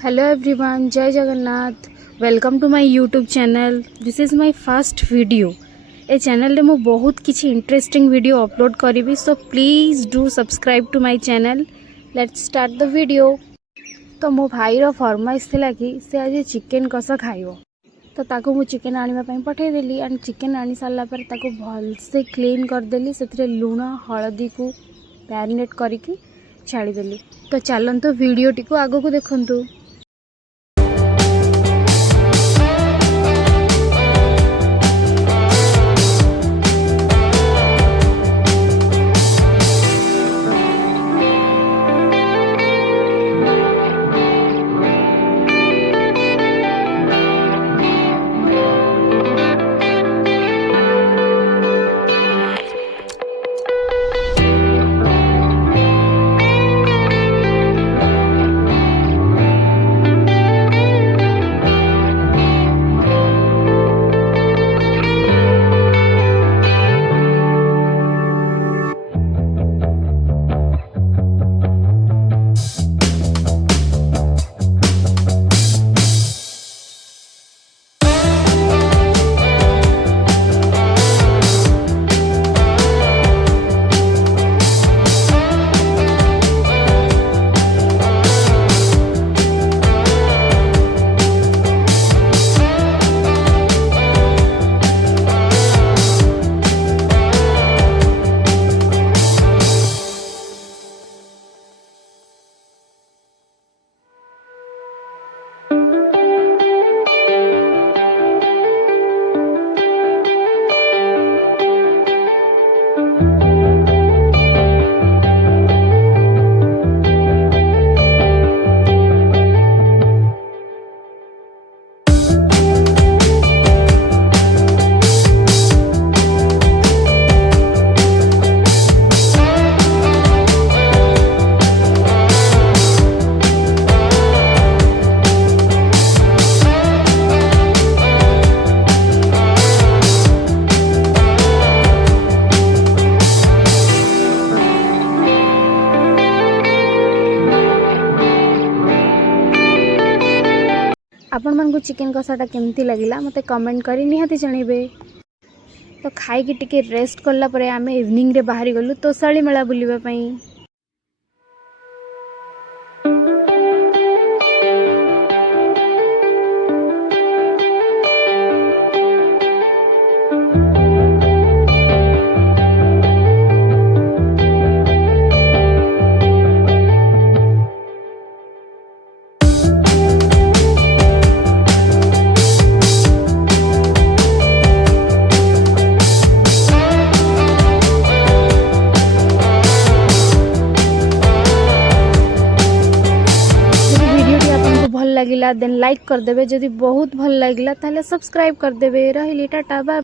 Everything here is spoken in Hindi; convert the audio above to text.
Hello everyone, Jai Jagannath. Welcome to my YouTube channel. This is my first video. ए चैनल रे मु बहुत किछि इंटरेस्टिंग वीडियो अपलोड करी so please do subscribe to my channel. Let's start the video. तो मो भाई रो फरमाइश थिला कि से आज चिकन कषा खाइबो. तो ताको मु चिकन आनिबा पई पठै देली एंड चिकन आनी सारला पर ताको भल से क्लीन कर देली. सेथरे लूण हळदी को मैरिनेट करिकि छाड़ी देली. तो चलंतु वीडियो टी को आगो को देखंतु. आपण मानकु चिकन कषाटा केमती लगिला मते कमेंट करी निहाती जणीबे. तो खाई कि टिके रेस्ट करला परे आमे इवनिंग रे बाहरी गलु तोसाली मेला बुलिबा पई. भल लगिला देन लाइक कर देबे. जदि बहुत भल लगिला ताले सब्सक्राइब कर देबे. रहिली टाटा बाय.